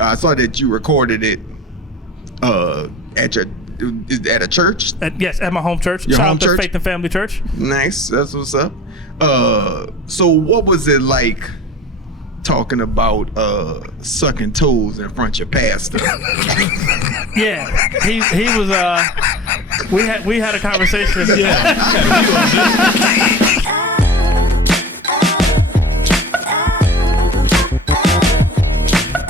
I saw that you recorded it at a church. Yes, at my home church. Your Shout home out to church? Faith and Family Church. Nice, that's what's up. So what was it like talking about sucking toes in front of your pastor? Yeah, he was. We had a conversation. Yeah.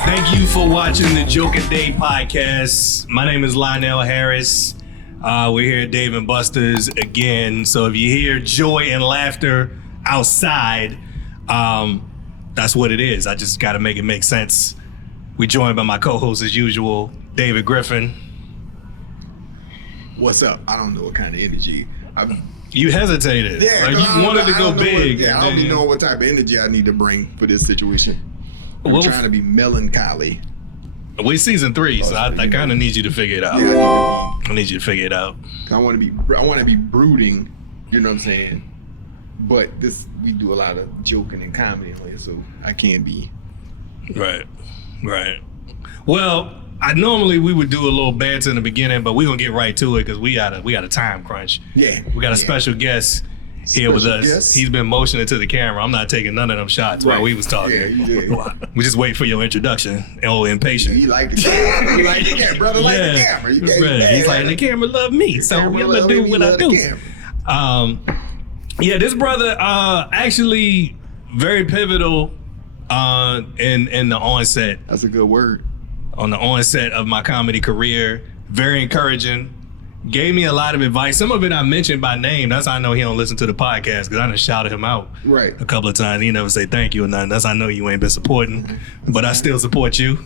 Thank you for watching the Joke a Day podcast. My name is Lionel Harris. We're here at Dave and Buster's again. So if you hear joy and laughter outside, that's what it is. I just got to make it make sense. We're joined by my co-host as usual, David Griffin. What's up? I don't know what kind of energy. You hesitated. Yeah, like you wanted to go big. I don't even know what type of energy I need to bring for this situation. I'm trying to be melancholy. We're season 3, so I kind of need you to figure it out. Yeah, I need you to figure it out. I want to be brooding. You know what I'm saying? But we do a lot of joking and comedy on here, so I can't be. Right. Well, we would do a little banter in the beginning, but we're gonna get right to it because we got a time crunch. Yeah. We got a special guest here with us. Guest? He's been motioning to the camera. I'm not taking none of them shots while we was talking. Yeah, you did. We just wait for your introduction. Oh, impatient. You like the camera. You like the camera. Brother like the camera. Right. He's like, the camera love me, so I'm gonna do what I do. This brother actually very pivotal in the onset. That's a good word. On the onset of my comedy career, very encouraging. Gave me a lot of advice. Some of it I mentioned by name. That's how I know he don't listen to the podcast because I done shouted him out a couple of times. He never say thank you or nothing. That's how I know you ain't been supporting, but I still support you.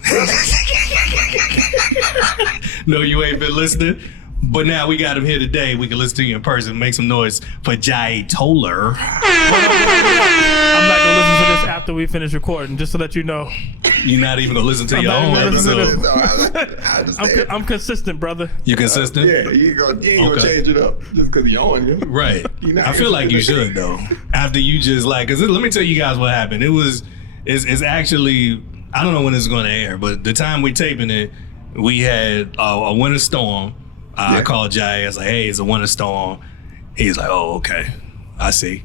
No, you ain't been listening. But now we got him here today. We can listen to you in person. Make some noise for Jayè Toler. I'm not gonna listen to this after we finish recording, just to let you know. You're not even gonna listen to your own episode. I'm consistent, brother. You consistent? Yeah, you ain't gonna change it up just because you're on it. Right. I feel like you should though. After you just because let me tell you guys what happened. It's actually, I don't know when it's going to air, but the time we taping it, we had a winter storm. I called Jay. I was like, hey, it's a winter storm. He's like, oh, okay. I see.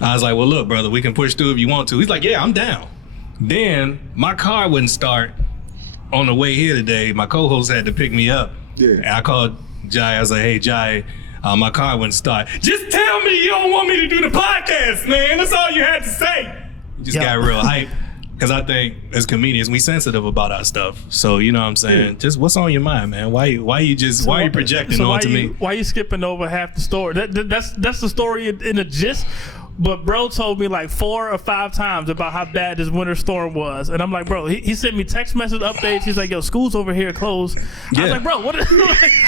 I was like, well, look, brother, we can push through if you want to. He's like, yeah, I'm down. Then my car wouldn't start on the way here today. My co-host had to pick me up. Yeah. And I called Jay. I was like, hey, Jay, my car wouldn't start. Just tell me you don't want me to do the podcast, man. That's all you had to say. He just got real hype. Because I think as comedians, we sensitive about our stuff. So, you know what I'm saying? Just what's on your mind, man? Why are you projecting onto me? Why you skipping over half the story? That's the story in a gist. But bro told me like 4 or 5 times about how bad this winter storm was. And I'm like, bro, he sent me text message updates. He's like, yo, school's over here closed. I was like, bro, what is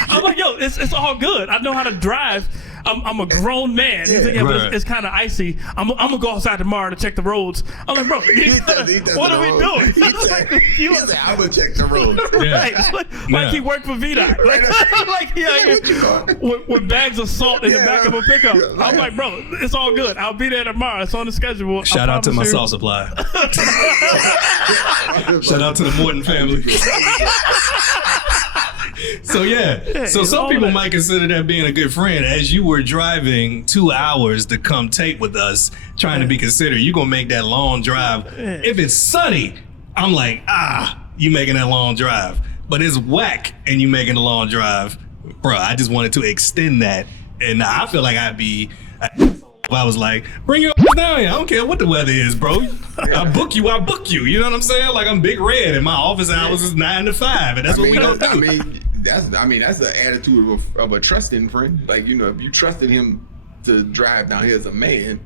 I'm like, yo, it's all good. I know how to drive. I'm a grown man. He's like, yeah, but it's kind of icy. I'm gonna go outside tomorrow to check the roads. I'm like, bro, what are we doing? He said, I'm gonna check the roads. Right. Like he worked for VDOT. With bags of salt in the back of a pickup. I'm like, bro, it's all good. I'll be there tomorrow. It's on the schedule. Shout out to my salt supply. Shout out to the Morton family. So so some people might consider that being a good friend. As you were driving 2 hours to come tape with us, trying to be considerate, you gonna make that long drive. If it's sunny, I'm like, you making that long drive. But it's whack and you making a long drive. Bro, I just wanted to extend that. And I feel like I'd be, I was like, bring your down here. I don't care what the weather is, bro. I book you. You know what I'm saying? Like I'm Big Red and my office hours is 9 to 5 and that's what we gonna do. That's the attitude of a trusting friend. Like, you know, if you trusted him to drive down here as a man,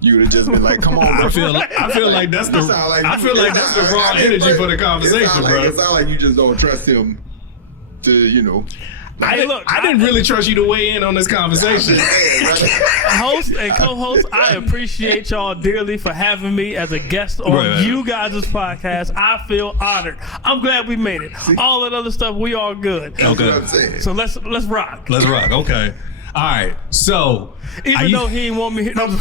you would have just been like, come on, bro. I feel like that's the wrong energy for the conversation, bro. It sounds like you just don't trust him to, you know. I didn't really trust you to weigh in on this conversation. Host and co-host, I appreciate y'all dearly for having me as a guest on you guys' podcast. I feel honored. I'm glad we made it. All that other stuff, we all good. Okay. So let's rock. Let's rock. Okay. All right, so Even though he didn't want me here. No, I'm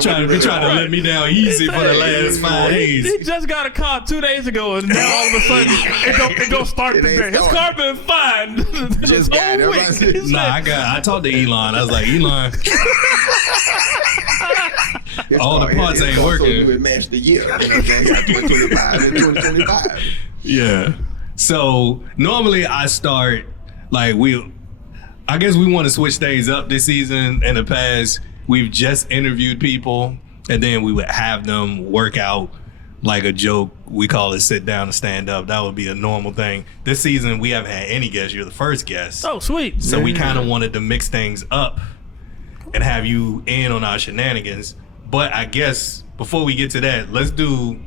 trying to let me down easy for the last 5 days. He just got a car 2 days ago, and now all of a sudden it don't start the day. His car been fine this whole week. Nah, I talked to Elon. I was like, Elon, all the parts ain't working. It matched the year. 2025 and 2025. Yeah. So normally I start like I guess we want to switch things up this season. In the past, we've just interviewed people and then we would have them work out like a joke. We call it sit down and stand up. That would be a normal thing. This season, we haven't had any guests. You're the first guest. Oh, sweet. So we kind of wanted to mix things up and have you in on our shenanigans. But I guess before we get to that, let's do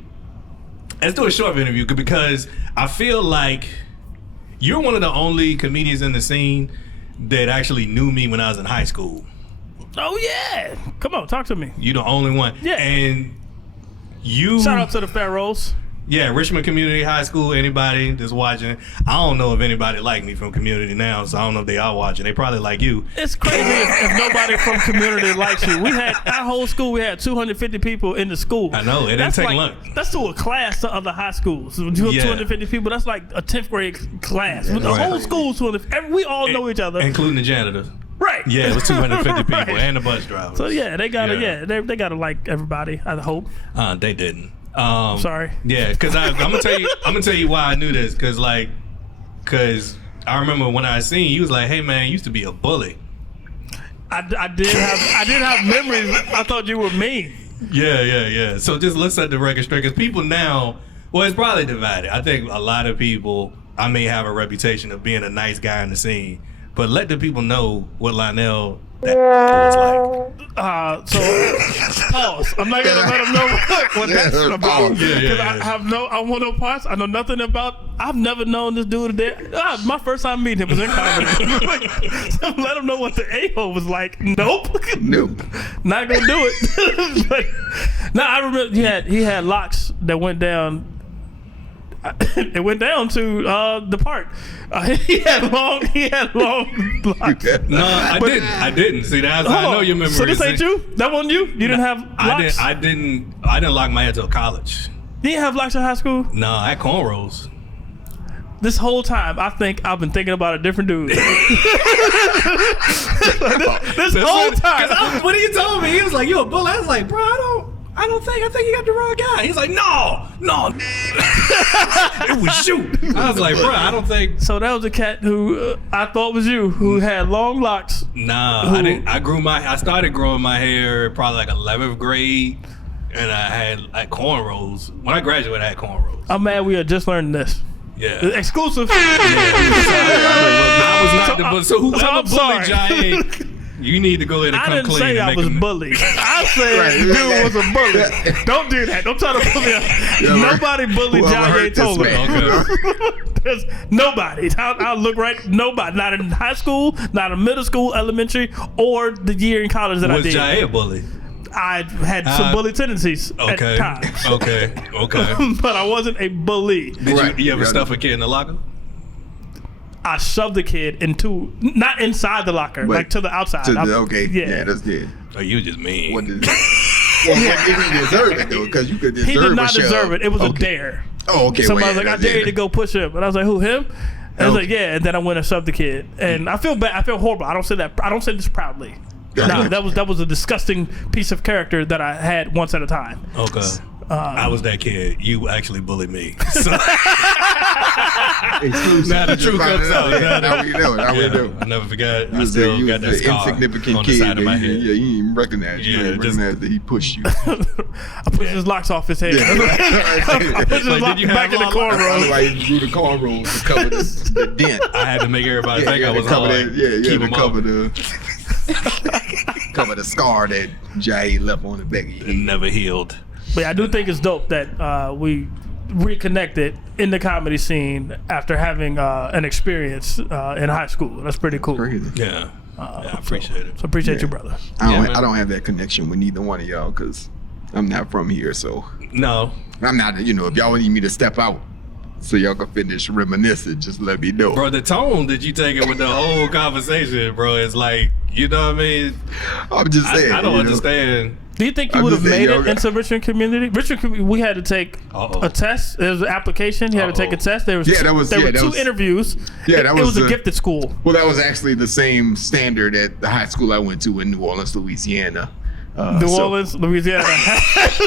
a short interview because I feel like you're one of the only comedians in the scene that actually knew me when I was in high school. Oh, yeah. Come on, talk to me. You're the only one. Yeah. And you... Shout out to the Pharaohs. Yeah, Richmond Community High School, anybody that's watching. I don't know if anybody like me from community now, so I don't know if they are watching. They probably like you. It's crazy if nobody from community likes you. We had, our whole school, we had 250 people in the school. I know, it didn't take long. That's to a class to other high schools. So 250 people, that's like a 10th grade class. The whole school, we all know each other. Including the janitors. Right. Yeah, it was 250 people Right. and the bus drivers. So yeah, they gotta they gotta like everybody, I hope. They didn't. Sorry. Yeah, because I'm gonna tell you why I knew this. Because I remember when I seen you was like, hey man, you used to be a bully. I did have memories. I thought you were mean. Yeah. So just let's set the record straight. Because people now, well, it's probably divided. I think a lot of people, I may have a reputation of being a nice guy in the scene, but let the people know what Lionel was like. So pause. I'm not gonna let them know what that's about. Yeah. I want no parts. I know nothing about. I've never known this dude today. My first time meeting him was in comedy. So let them know what the a-hole was like. Nope. Not gonna do it. But now I remember he had locks that went down. It went down to the park. He had long locks. No, I didn't. See, that's I know your memory. So this ain't you? That wasn't you? You didn't have locks? I didn't lock my hair till college. You didn't have locks in high school? No, I had cornrows. This whole time, I've been thinking about a different dude. this whole time. When he told me, he was like, "You a bully?" I was like, "Bro, I think you got the wrong guy." He's like, no, it was you. I was like, bro, I don't think. So that was a cat who I thought was you, who had long locks. Nah, I didn't. I started growing my hair probably like 11th grade, and I had like cornrows. When I graduated, I had cornrows. I'm mad we are just learning this. Yeah. Exclusive. I was not the bully. So whoever bullied Jayè, you need to go ahead and come clean. I didn't say I was bullied. I said dude was a bully. Don't do that. Don't try to bully us. Nobody bullied Jayè Toler. Okay. There's nobody. I'll look right. Nobody. Not in high school, not in middle school, elementary, or the year in college that I did. Was Jayè a bully? I had some bully tendencies at times. Okay. But I wasn't a bully. Did you ever stuff a kid in the locker? I shoved the kid not inside the locker, like to the outside. Yeah, that's good. Oh, you just mean. What did he deserve it though? Because you could deserve it. He did not deserve it. It was a dare. Oh, okay. Somebody was like, I dare you to go push him. And I was like, who, him? And I was like, yeah. And then I went and shoved the kid. And I feel bad. I feel horrible. I don't say this proudly. No, that was a disgusting piece of character that I had once at a time. Okay. I was that kid. You actually bullied me. So. Now the truth comes out. Now we know. I never forgot. I still got that scar insignificant on the side of my head. Yeah, you didn't even recognize you. Yeah, You didn't recognize that he pushed you. I pushed his locks off his head. I pushed his locks back in the cornrows. Like he drew the cornrows to cover the dent. I had to make everybody think I was cover hard. Yeah, to cover the scar that Jayè left on the back of your head. It never healed. But yeah, I do think it's dope that we reconnected in the comedy scene after having an experience in high school. That's pretty cool. Crazy. Yeah. I appreciate it. So appreciate you, brother. I don't have that connection with neither one of y'all because I'm not from here. So no, I'm not. If y'all need me to step out, so y'all can finish reminiscing. Just let me know. Bro, the tone that you taking with the whole conversation, bro, is like, you know what I mean? I'm just saying. I don't you know? understand. Do you think you I'm would have just saying, made it y'all- into Richmond Community? We had to take a test. There was an application. You had to take a test. There was Yeah, that was- there yeah, were that two was- interviews. Yeah, that it was was a the- gifted school. Well, that was actually the same standard at the high school I went to in New Orleans, Louisiana. New Orleans, Louisiana.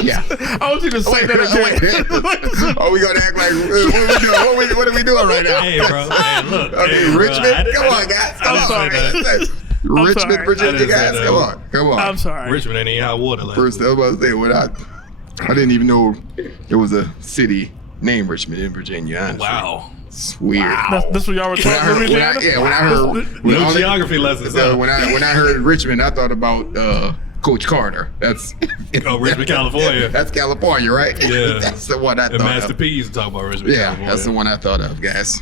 Yeah. I want you to say that again. Are we gonna act like what are we doing right now? Hey, bro. Hey, look. I mean, hey, bro, Richmond, come on, guys. Come I'm on, sorry. man. Richmond, sorry. I Virginia, didn't say guys. that. Come on. I'm sorry. Richmond ain't even hot water. Like First, I was about to say, when I didn't even know there was a city named Richmond in Virginia. Honestly. wow. It's weird. That's what y'all were When I talking heard, Louisiana? when I heard, when No all the- geography lessons. Huh? when I heard Richmond, I thought about Coach Carter. That's Oh, Richmond, California. That's California, right? Yeah. That's the one I And thought Master of. P used to talk about Richmond, Yeah, California. that's the one I thought of, guys.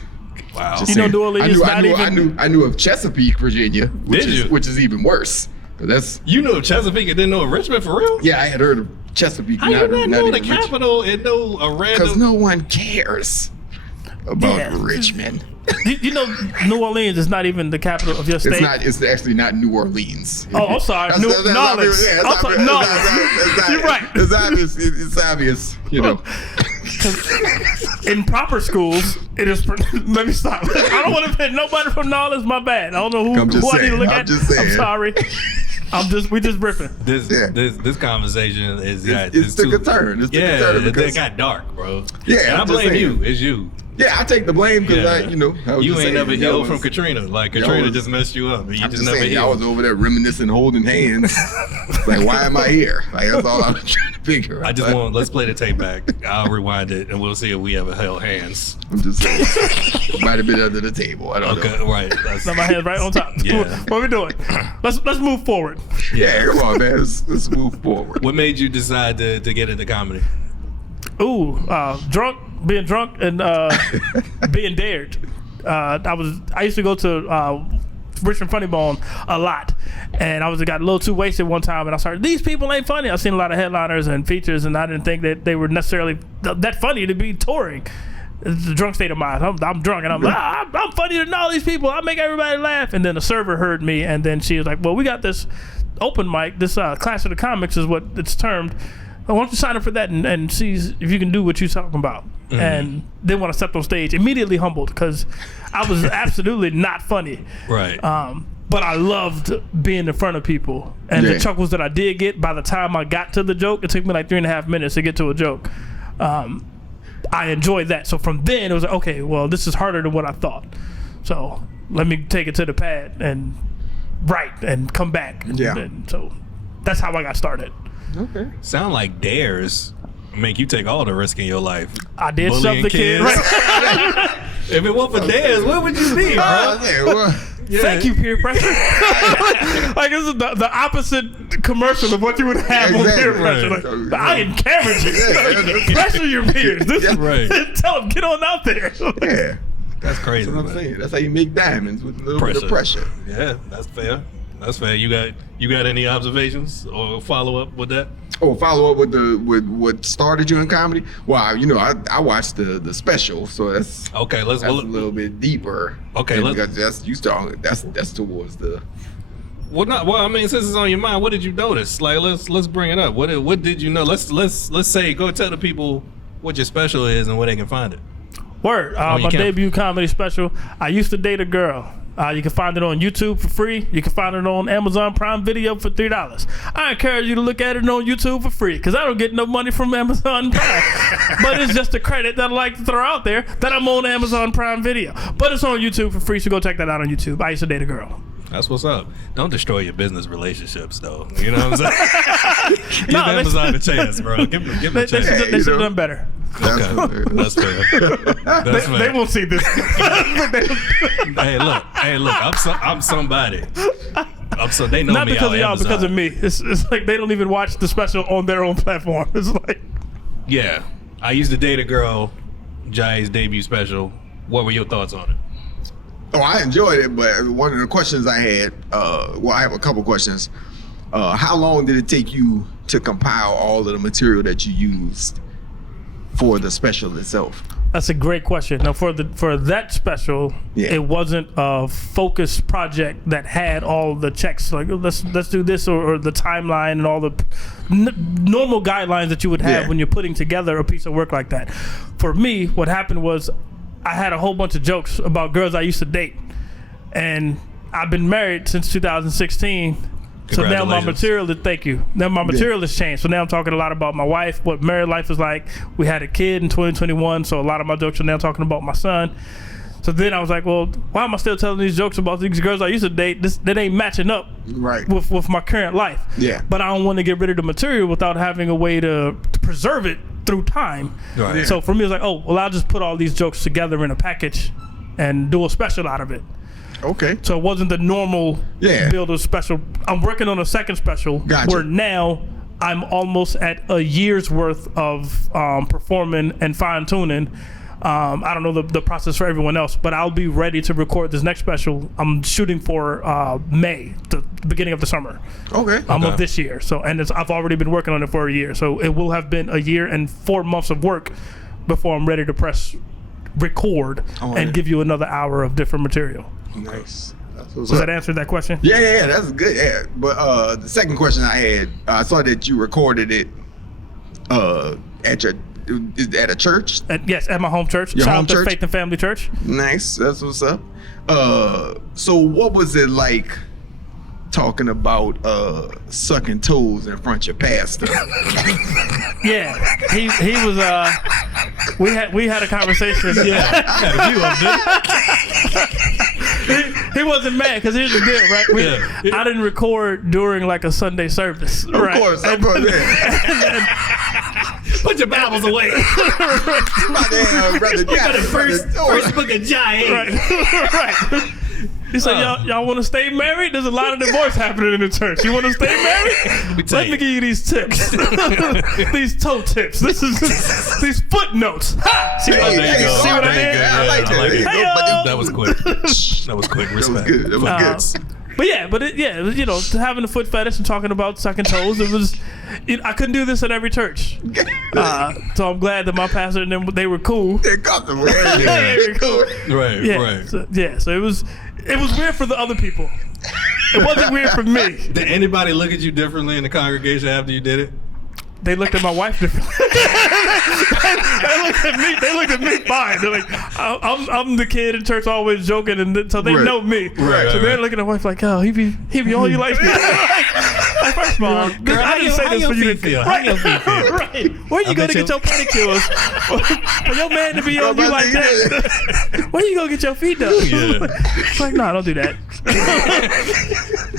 Wow. Just You know, saying. New Orleans I knew of Chesapeake, Virginia, which is even worse. That's You knew of Chesapeake and didn't know of Richmond for real? yeah, I had heard of Chesapeake. How you not know the even Richmond. capital and know a Because random... no one cares about Yeah. Richmond. You know, New Orleans is not even the capital of your state. It's not. It's actually not New Orleans. Oh, I'm sorry. Knowledge. I'm sorry, knowledge. You're right. It's obvious. It's obvious. You know. In proper schools, it is. Let me stop. I don't want to put nobody from knowledge. My bad. I don't know who, I'm just who I need to saying, look I'm at. just saying. I'm sorry. We just riffing. This conversation is It took a turn. It took a turn it because got dark, bro. Yeah, and I'm I just blame saying. you. It's you. yeah, I take the blame because I was You just ain't saying, never y'all healed was- from Katrina. Like y'all Katrina was- just messed you up. You I'm just just never saying, I was healed. over there reminiscing, holding hands. Like, why am I here? Like, that's all I'm trying to figure. I just want. Let's play the tape back. I'll rewind it and we'll see if we ever held hands. I'm just saying. It might have been under the table. I don't Okay, know. right. That's, Now my head's right on top. Yeah. What we doing? Let's move forward. Yeah, come on, man. Let's move forward. What made you decide to get into comedy? Ooh, being drunk and being dared. I used to go to Richmond Funny Bone a lot, and I got a little too wasted one time, and I started, these people ain't funny. I've seen a lot of headliners and features, and I didn't think that they were necessarily that funny to be touring. It's a drunk state of mind. I'm drunk, and I'm like, I'm funnier than all these people. I make everybody laugh. And then the server heard me, and then she was like, well, we got this open mic, this Clash of the Comics is what it's termed. Why don't you sign up for that and see if you can do what you're talking about? Mm-hmm. And then when I stepped on stage, immediately humbled because I was absolutely not funny. Right. But I loved being in front of people. And Yeah. the chuckles that I did get, by the time I got to the joke, it took me like 3.5 minutes to get to a joke. I enjoyed that. So from then, it was like, okay, well, this is harder than what I thought. So let me take it to the pad and write and come back. Yeah. And so that's how I got started. Okay. Sound like dares make you take all the risk in your life. I did Bullying shove the kid. kids. Right. If it weren't for dares, where would you be, bro? Yeah, well, Yeah. Thank you, peer pressure. Like this is the opposite commercial of what you would have on peer Exactly. pressure. Right. Like, I encourage you. Yeah. Pressure your peers. This is, Right. Tell them, get on out there. yeah. That's crazy. That's what I'm man. saying. That's how you make diamonds with a little bit of pressure. Yeah, that's fair. That's fair. You got any observations or follow up with that? Oh, follow up with what started you in comedy? Well, I watched the special, so that's Okay, a little bit deeper. Okay, And let's- because that's towards the. Well, I mean, since it's on your mind, what did you notice? Like, let's bring it up. What did you know? Let's say, go tell the people what your special is and where they can find it. Word. you My can't- debut comedy special. I used to date a girl. You can find it on YouTube for free. You can find it on Amazon Prime Video for $3. I encourage you to look at it on YouTube for free because I don't get no money from Amazon Prime. But it's just a credit that I like to throw out there that I'm on Amazon Prime Video. But it's on YouTube for free, so go check that out on YouTube. I used to date a girl. That's what's up. Don't destroy your business relationships, though. You know what I'm saying? Give No, Amazon a chance, bro. Give them a They chance. should have done better. Okay, that's fair. That's fair. They won't see this. Hey, look. I'm somebody. They know Not me. because out of y'all, Amazon. because of me. It's like they don't even watch the special on their own platform. It's like, Yeah, I used to date a girl. Jayè's debut special. What were your thoughts on it? Oh, I enjoyed it, but one of the questions I had, I have a couple questions. How long did it take you to compile all of the material that you used for the special itself? That's a great question. Now, for that special, Yeah. it wasn't a focused project that had all the checks. Like let's do this or the timeline and all the normal guidelines that you would have Yeah. when you're putting together a piece of work like that. For me, what happened was I had a whole bunch of jokes about girls I used to date, and I've been married since 2016. So now my material is, thank you. Now my material has changed. So now I'm talking a lot about my wife, what married life is like. We had a kid in 2021, so a lot of my jokes are now talking about my son. So then I was like, well, why am I still telling these jokes about these girls I used to date? That ain't matching up Right. with my current life. Yeah. But I don't want to get rid of the material without having a way to preserve it through time. Right. Yeah. So for me, it's like, oh, well, I'll just put all these jokes together in a package and do a special out of it. Okay. So it wasn't the normal build of special. I'm working on a second special Gotcha. where now I'm almost at a year's worth of performing and fine tuning. I don't know the process for everyone else, but I'll be ready to record this next special. I'm shooting for May, the beginning of the summer. Okay. Of this year. So, and I've already been working on it for a year. So it will have been a year and 4 months of work before I'm ready to press record and give you another hour of different material. Nice. Does that answer that question? Yeah, that's good. Yeah, but the second question I had, I saw that you recorded it at a church. Yes, at my home church. Your Shout home out to church? Faith and Family Church. Nice. That's what's up. So what was it like talking about sucking toes in front of your pastor? Yeah, he was. We had a conversation. He wasn't mad because here's the deal, right? I didn't record during like a Sunday service. Of course, yeah. Put your Bibles away. My damn brother, First book of Jayè. Right. He said, y'all want to stay married? There's a lot of divorce happening in the church. You want to stay married? Let me give you these tips. These toe tips. This is these footnotes. Ha! See what I did? I like that. That was quick. That was quick. Respect. That was good. But having a foot fetish and talking about sucking toes, it was. I couldn't do this at every church. So I'm glad that my pastor and them, they were cool. They're comfortable. They were cool. Right. Right. So it was weird for the other people. It wasn't weird for me. Did anybody look at you differently in the congregation after you did it? They looked at my wife differently. They looked at me fine. They're like, I'm the kid in church always joking, and so they know me. Right. So they're looking at my wife like, oh, he be all you like me. Like, first of all, Girl, I didn't say this for you to feel. Right. Right. Where you go to get your pedicures? For your man to be on you like that? Where you go get your feet done? Yeah. It's like, no, don't do that.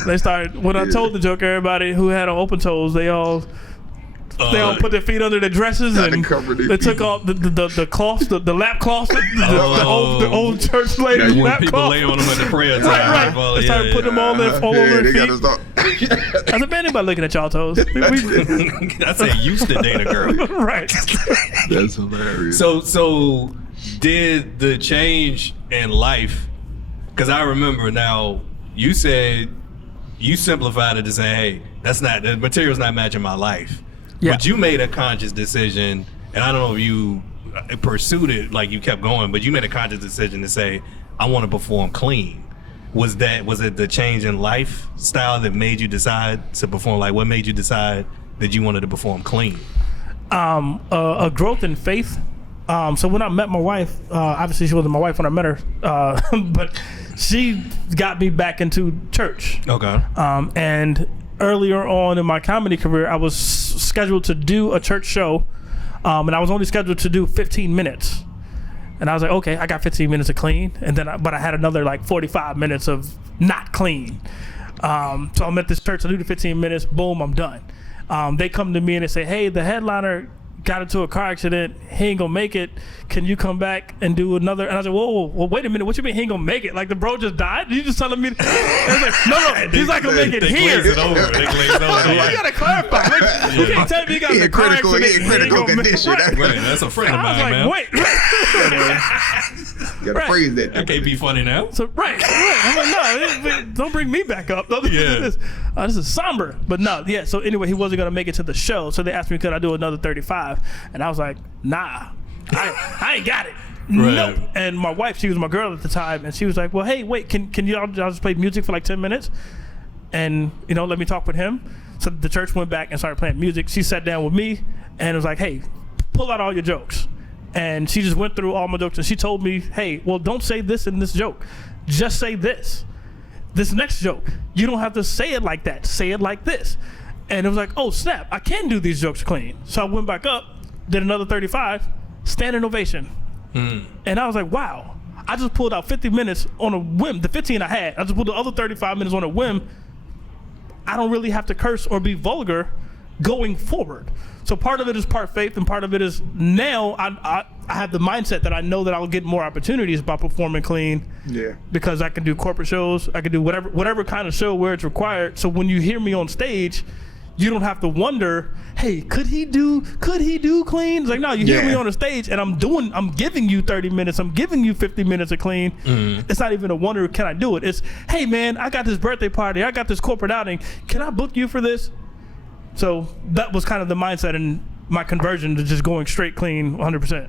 They started when I told the joke. Everybody who had on open toes, they all put their feet under their dresses and they took off the cloths, the lap cloths, the old church lady When lap people cloth. lay on them at the prayer time. Right. They started putting them all over their feet. I said, man, anybody looking at y'all toes? I said, used to date a girl. Right. That's hilarious. So did the change in life? Because I remember now, you said you simplified it to say, hey, the material's not matching my life. Yeah. But you made a conscious decision, and I don't know if you pursued it, like you kept going, but you made a conscious decision to say, I want to perform clean. Was it the change in lifestyle that made you decide to perform? Like, what made you decide that you wanted to perform clean? A growth in faith. So when I met my wife, obviously she wasn't my wife when I met her, but she got me back into church. Okay. And earlier on in my comedy career, I was scheduled to do a church show, and I was only scheduled to do 15 minutes. And I was like, okay, I got 15 minutes of clean, and then but I had another like 45 minutes of not clean. So I'm at this church, I do the 15 minutes, boom, I'm done. They come to me and they say, hey, the headliner got into a car accident, he ain't gonna make it, can you come back and do another? And I said, whoa, wait a minute, what you mean he ain't gonna make it? Like the bro just died? You just telling me? And I was like, no, he's not gonna make it here. They glaze over. You gotta clarify. Like, you can't tell me he got in a car accident. In critical condition. Right. Right, that's a friend of I was mine, like, man. wait. You gotta phrase that. That can't be funny now. So right. I'm like, no, don't bring me back up. This is somber. But no, yeah. So anyway, he wasn't gonna make it to the show. So they asked me, could I do another 35? And I was like, nah. I ain't got it. Right. Nope. And my wife, she was my girl at the time, and she was like, well, hey, wait, can y'all just play music for like 10 minutes? And, let me talk with him. So the church went back and started playing music. She sat down with me and was like, hey, pull out all your jokes. And she just went through all my jokes, and she told me, hey, well, don't say this in this joke. Just say this. This next joke, you don't have to say it like that. Say it like this. And it was like, oh, snap, I can do these jokes clean. So I went back up, did another 35, standing ovation. And I was like, wow, I just pulled out 50 minutes on a whim. The 15 I had, I just pulled the other 35 minutes on a whim. I don't really have to curse or be vulgar going forward. So part of it is part faith, and part of it is now I have the mindset that I know that I'll get more opportunities by performing clean. Yeah. Because I can do corporate shows, I can do whatever kind of show where it's required. So when you hear me on stage, you don't have to wonder, hey, could he do clean? It's like, no, you hear me on the stage and I'm giving you 30 minutes, I'm giving you 50 minutes of clean. It's not even a wonder, can I do it? It's, hey man, I got this birthday party, I got this corporate outing, can I book you for this? So that was kind of the mindset and my conversion to just going straight clean 100%.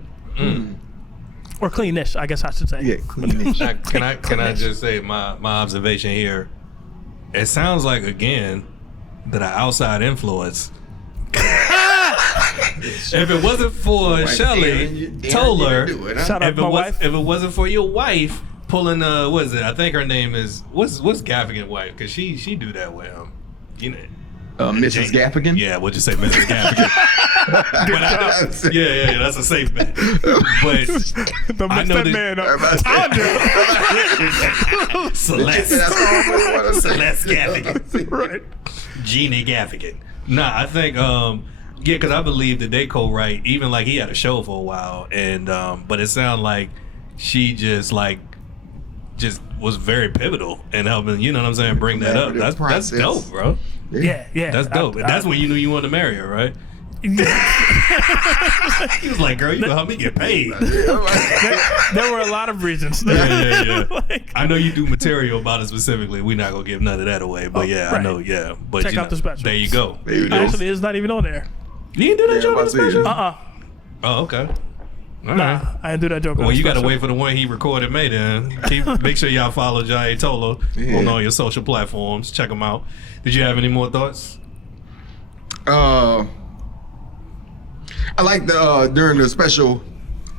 Or cleanish, I guess I should say. Yeah, cleanish. Now, can I just say my observation here? It sounds like, again, that an outside influence. If it wasn't for Jayè Toler, shout out my wife. If it wasn't for your wife pulling, what is it? I think her name is what's Gaffigan's wife, because she do that with him. Mrs. Gaffigan? Yeah, we'll just say Mrs. Gaffigan. Yeah, that's a safe bet. But Don't mess that man up. Celeste Gaffigan. Right. Jeannie Gaffigan. Nah, I think because I believe that they co-write. Even like he had a show for a while, and but it sounded like she just was very pivotal in helping. You know what I'm saying? Bring that up. That's dope, bro. Yeah. That's dope. That's when you knew you wanted to marry her, right? He was like, girl, you can help me get paid. There were a lot of reasons. Yeah. I know you do material about it specifically. We're not going to give none of that away. But right. I know, yeah. But check out the special. There you go. Actually, it's not even on there. You didn't do that joke on the special? Oh, okay. All nah, right. I didn't do that joke. Well, you got to wait for the one he recorded May then. Make sure y'all follow Jayè Toler on all your social platforms. Check him out. Did you have any more thoughts? I like during the special,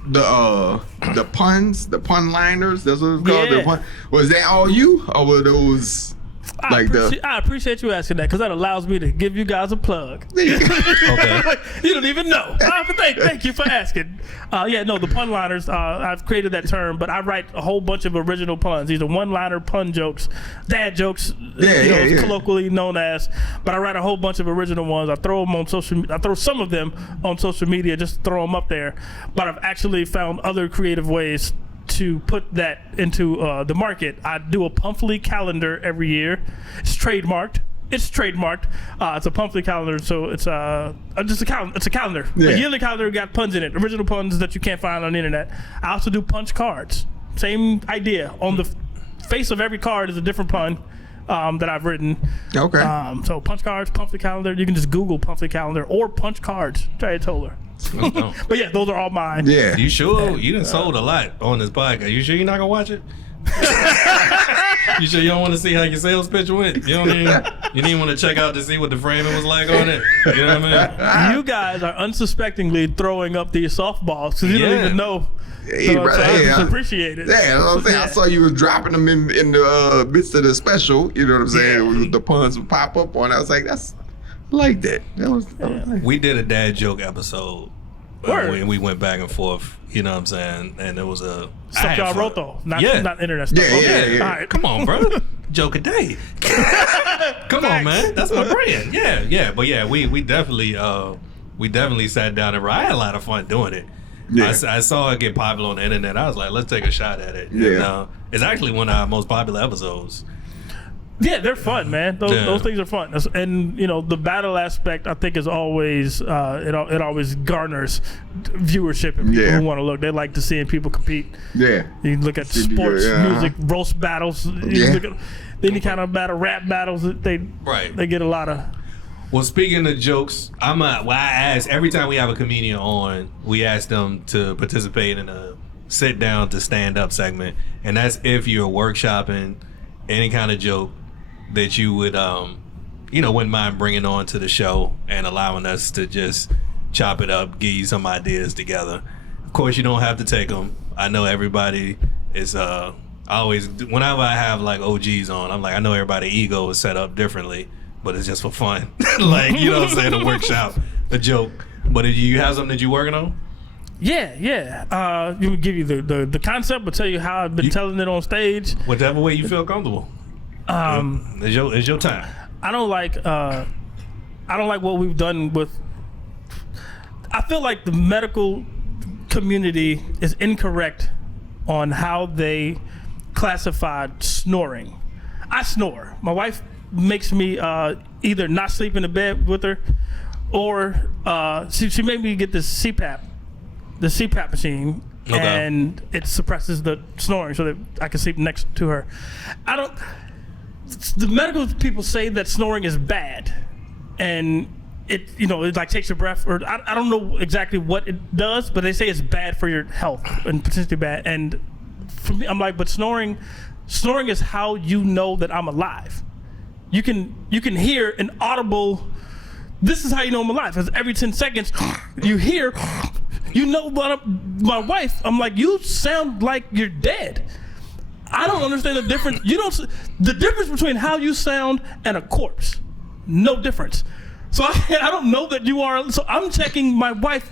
the puns, the pun liners. That's what it's called. Yeah. The pun. Was that all you, or were those I appreciate you asking that, because that allows me to give you guys a plug. Okay. You don't even know. Thank you for asking. The pun liners, I've created that term, but I write a whole bunch of original puns. These are one-liner pun jokes, dad jokes, colloquially known as. But I write a whole bunch of original ones. I throw some of them on social media, just throw them up there. But I've actually found other creative ways to put that into the market. I do a monthly calendar every year. It's trademarked. It's a monthly calendar, so it's just a calendar. It's a calendar. Yeah. A yearly calendar got puns in it, original puns that you can't find on the internet. I also do punch cards. Same idea. On the face of every card is a different pun that I've written. Okay. So punch cards, monthly calendar. You can just Google monthly calendar or punch cards. Jayè Toler. But yeah, those are all mine. Yeah. You sure? You done sold a lot on this podcast. You sure you're not gonna watch it? You sure you don't want to see how your sales pitch went? You didn't want to check out to see what the framing was like on it? You know what I mean? You guys are unsuspectingly throwing up these softballs because you don't even know. Hey, brother, I just appreciate it. Yeah, that's what I'm saying. I saw you was dropping them in the midst of the special. You know what I'm saying? The puns would pop up on. I was like, I like that. We did a dad joke episode. And we went back and forth, you know what I'm saying? And it was a stuff y'all wrote though, not internet stuff. Yeah. All right, come on, bro. Joke a day. Come on, man. That's my brand. Yeah. But yeah, we definitely sat down and I had a lot of fun doing it. Yeah. I saw it get popular on the internet. I was like, let's take a shot at it. Yeah. And, it's actually one of our most popular episodes. Yeah, they're fun, man. Those things are fun, and the battle aspect I think is always it always garners viewership and people who want to look. They like to seeing people compete. Yeah, you look at sports, music, roast battles. You look at any kind of battle, rap battles. They get a lot of. Well, speaking of jokes, I ask every time we have a comedian on, we ask them to participate in a sit down to stand up segment, and that's if you're workshopping any kind of joke that you would, wouldn't mind bringing on to the show and allowing us to just chop it up, give you some ideas together. Of course, you don't have to take them. I know everybody is always, whenever I have like OGs on, I'm like, I know everybody's ego is set up differently, but it's just for fun. Like, you know what I'm saying, a workshop, a joke. But do you have something that you're working on? Yeah. You would give you the concept, but tell you how I've been telling it on stage. Whatever way you feel comfortable. It's your time. I don't like what we've done with. I feel like the medical community is incorrect on how they classified snoring. I snore. My wife makes me either not sleep in the bed with her, or she made me get this CPAP machine, okay. and it suppresses the snoring so that I can sleep next to her. The medical people say that snoring is bad, and it like takes your breath, or I don't know exactly what it does, but they say it's bad for your health and potentially bad. And for me, I'm like, but snoring is how you know that I'm alive. You can hear an audible. This is how you know I'm alive, because every 10 seconds you hear. My wife, I'm like, you sound like you're dead. I don't understand the difference. The difference between how you sound and a corpse. No difference. So I don't know that you are. So I'm checking my wife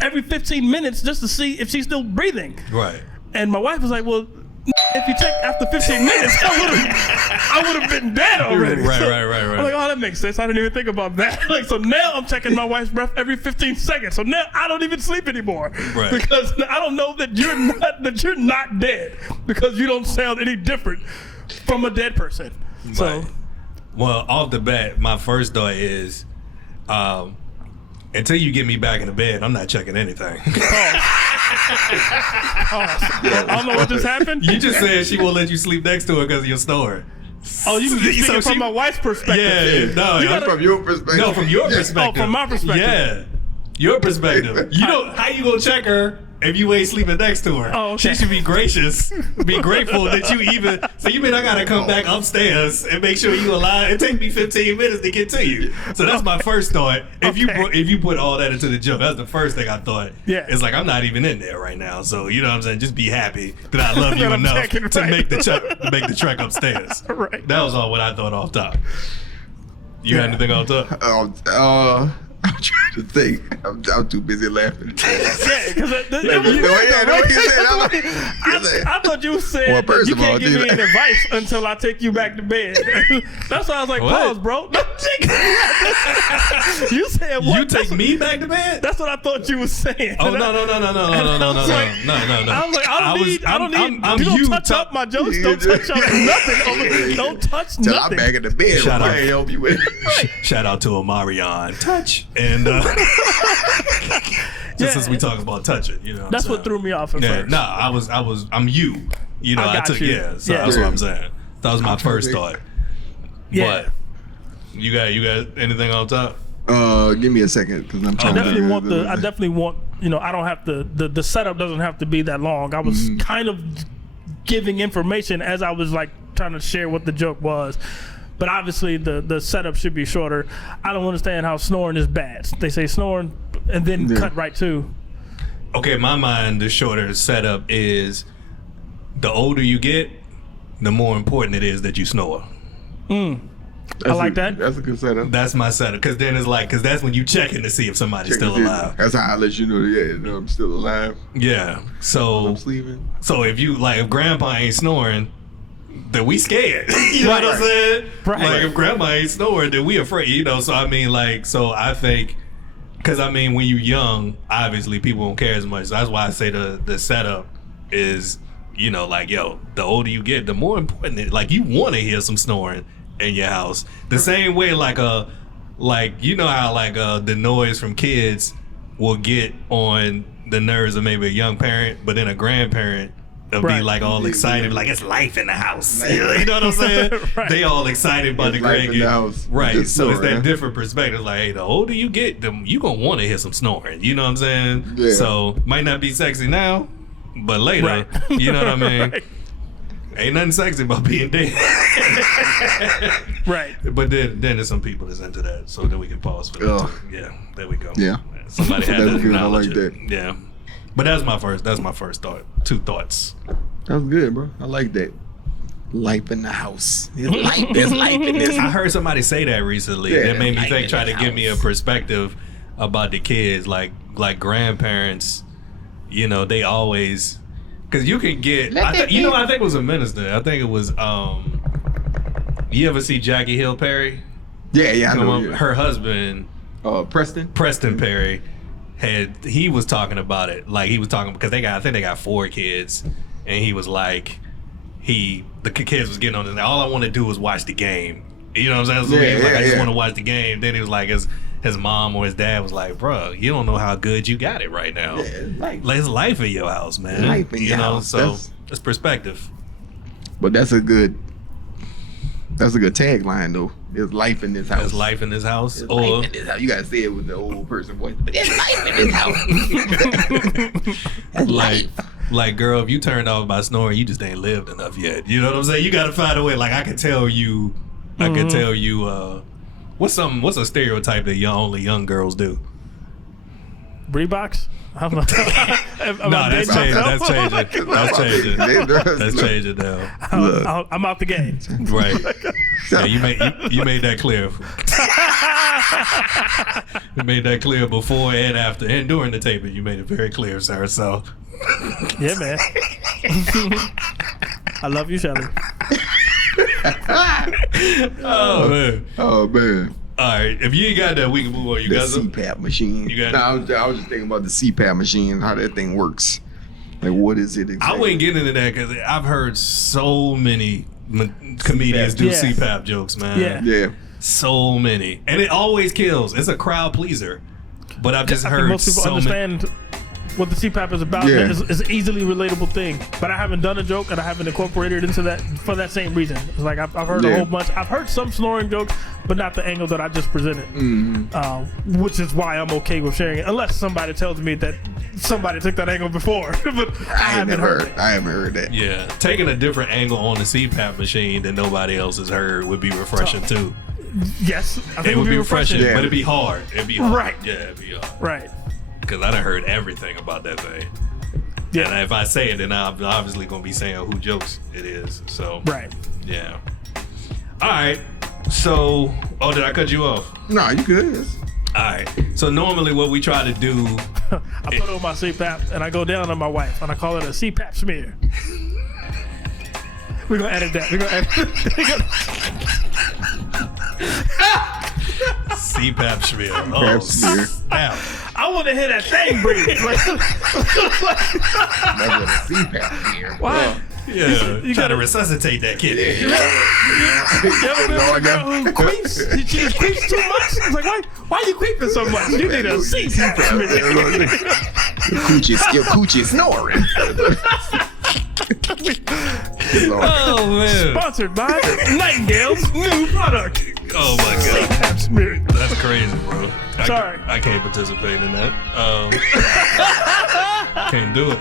every 15 minutes just to see if she's still breathing. Right. And my wife was like, well, if you check after 15 minutes, I would have been dead already. Right. I'm like, oh, that makes sense. I didn't even think about that. Like, so now I'm checking my wife's breath every 15 seconds. So now I don't even sleep anymore. Right. Because I don't know that you're not dead, because you don't sound any different from a dead person. Right. So, well, off the bat, my first thought is, until you get me back in the bed, I'm not checking anything. I don't know what just happened. You just said she won't let you sleep next to her because of your snoring. Oh, you speaking from my wife's perspective. Yeah, no, From your perspective. No, from your perspective. Oh, from my perspective. Yeah, your perspective. You know how you gonna check her if you ain't sleeping next to her? Oh, okay. She should be gracious, be grateful that you even. So you mean I gotta come back upstairs and make sure you alive? It take me 15 minutes to get to you. So that's my first thought. If you put all that into the joke, that's the first thing I thought. Yeah. It's like I'm not even in there right now. So you know what I'm saying? Just be happy that I love you That I'm enough checking to right. make the trek upstairs. Right. That was all what I thought off top. You had anything off top? I'm trying to think. I'm too busy laughing. Yeah, because I thought you said Well, first you of all, can't give me dude, any advice until I take you back to bed. That's why I was like, What? pause, bro. You said what? You take me back to bed? That's what I thought you was saying. Oh no. I was like, I don't need. You don't touch up my jokes. Don't touch up nothing. Don't touch Till I'm nothing. back in the bed. Shout out. I ain't help you with. Shout out to Omarion. Touch. And just as we talk about touching, you know. That's what threw me off at first. No, I'm you. You know, I got took you. So Yeah. that's what I'm saying. That was my first thought. Yeah. But you got anything on top? Give me a second because I'm trying I definitely to. want. I don't have to. The setup doesn't have to be that long. I was kind of giving information as I was like trying to share what the joke was. But obviously the setup should be shorter. I don't understand how snoring is bad. They say snoring and then cut right to. Okay, in my mind, the shorter setup is the older you get, the more important it is that you snore. I like that. That's a good setup. That's my setup. Because then it's like, because that's when you checking to see if somebody's still alive. That's how I let you know that I'm still alive. Yeah. So I'm sleeping. So if grandpa ain't snoring, then we scared. You know what I'm saying? Right. Like if grandma ain't snoring, then we afraid. You know. So I mean, so I think, because I mean, when you're young, obviously people don't care as much. So that's why I say the setup is, the older you get, the more important. Like you want to hear some snoring in your house. The same way, how the noise from kids will get on the nerves of maybe a young parent, but then a grandparent They'll be like all excited, like it's life in the house. Right. You know what I'm saying? Right. They all excited about It's the life in grandkids. the house. Right. Just So it's snoring, that huh? different perspective. Like, hey, the older you get, you gonna want to hear some snoring. You know what I'm saying? Yeah. So might not be sexy now, but later, Right. you know what I mean? Right. Ain't nothing sexy about being dead. Right. But then there's some people that's into that. So then we can pause for that. Ugh. Too. Yeah. There we go. Yeah. Somebody had That's to good. I acknowledge like it. that. Yeah. But that's my first thought. Two thoughts. That was good, bro. I like that. Life in the house. There's life in this. I heard somebody say that recently. Yeah, That made me life think, in try the to give me a house. perspective about the kids. Like grandparents, you know, they always, because you can get, I think it was a minister. I think it was, you ever see Jackie Hill Perry? Yeah, I know. Yeah. Her husband, Preston. Preston Perry, he was talking about it. Like he was talking because I think they got 4 kids, and he was like, the kids was getting on it. All I want to do is watch the game. You know what I'm saying? So he was like, I just want to watch the game. Then he was like, his mom or his dad was like, bro, you don't know how good you got it right now. Yeah, Like, it's life in your house, man. Life in you your know, house. so that's perspective. But that's a good tagline though. There's life in this house. There's life in this house. There's Or life in this house. You gotta say it with the old person voice. But there's life in this house. That's like, girl, if you turned off by snoring, you just ain't lived enough yet. You know what I'm saying? You gotta find a way. Like I can tell you, what's a stereotype that only young girls do? Reeboks? I don't know. No, that's changing. That's changing now. I'm out the game. Right. Yeah, you made that clear. You made that clear before and after and during the taping. You made it very clear, sir. So Yeah, man. I love you, Shelly. oh man. Oh man. All right, if you ain't got that, we can move on. You The got some? CPAP machine. You got I was just thinking about the CPAP machine, how that thing works. Like, what is it exactly? I wouldn't get into that because I've heard so many comedians do Yeah. CPAP jokes, man. Yeah. Yeah. So many, and it always kills. It's a crowd pleaser, but I've just I think heard most people so many. understand what the CPAP is about. Yeah. It's an easily relatable thing, but I haven't done a joke and I haven't incorporated into that for that same reason. It's like I've heard a Yeah. whole bunch. I've heard some snoring jokes, but not the angle that I just presented, which is why I'm okay with sharing it, unless somebody tells me that somebody took that angle before. But I haven't heard it. I haven't heard that. Yeah, taking a different angle on the CPAP machine that nobody else has heard would be refreshing too. Yes, I think It would be refreshing, Yeah. but it'd be hard. It'd be hard. Right. Yeah, it'd be hard. Right. Because I done heard everything about that thing. Yeah. And if I say it, then I'm obviously gonna be saying who jokes it is. So Right. yeah. All right. So, did I cut you off? No, you good. All right. So normally what we try to do, I put on my CPAP and I go down on my wife and I call it a CPAP smear. We're gonna edit that. We're gonna edit CPAP smear. CPAP smear. Snap. I want to hear that thing breathe. Like, That's what a CPAP here. why? Yeah. You Try to gotta- resuscitate that kid. You ever been with a girl who queeps? She just queeps too much. It's like, why you queeping so much? You need a CPAP smear. Your coochie is snoring. Oh man. Sponsored by Nightingale's new product. Oh my god. CPAP smear. That's crazy, bro. Sorry. I can't participate in that. Can't do it.